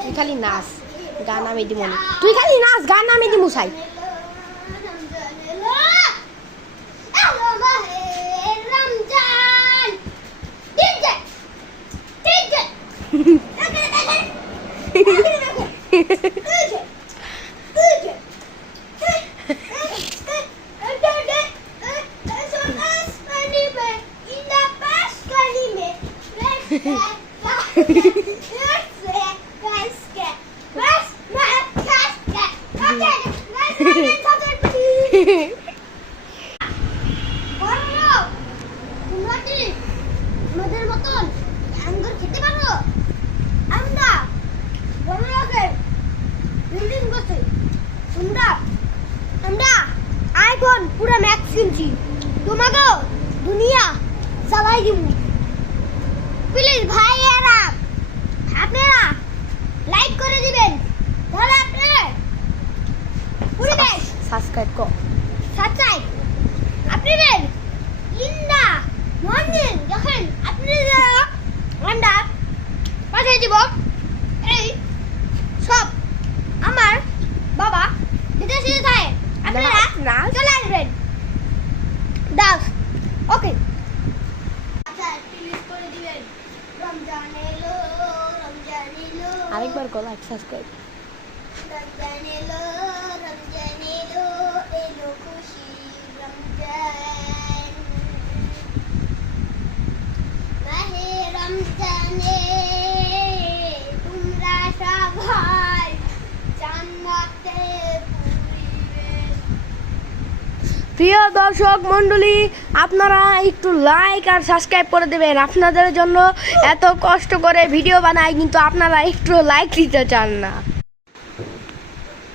তুই খালি নাচ গান আমি দিব না, তুই খালি নাচ গান আমি দিব চাই। আমাদের মতন আঙ্গুর খেতে পারো? আমরা বড় লোকের বিল্ডিং করছি, আমরা আইফোন পুরো ম্যাক্স কিনছি, তোমাকে দুনিয়া চালাই দিব। প্লিজ ভাইয়েরা আপনারা লাইক করে দিবেন, তাহলে আপনারা পরিবেশ সাবস্ক্রাইব কর, সাবস্ক্রাইব আপনাদের ইন দা মর্নিং যখন আপনারা আমরা পাঠিয়ে দিব এই সব আমার বাবা বিদেশে থাকে, আপনারা না চলে আসবেন। দাও ওকে আচ্ছা প্লিজ করে দিবেন। রমজান এলো আরেকবার কর লাইক সাবস্ক্রাইব। রমজান এলো এলো খুশি রমজান, মাহে রমজানে তোমরা সবাই জান্নাতে পুরিবে। প্রিয় দর্শক মণ্ডলী, আপনারা একটু লাইক আর সাবস্ক্রাইব করে দেবেন। আপনাদের জন্য এত কষ্ট করে ভিডিও বানাই, কিন্তু আপনারা একটু লাইক দিতে চান না।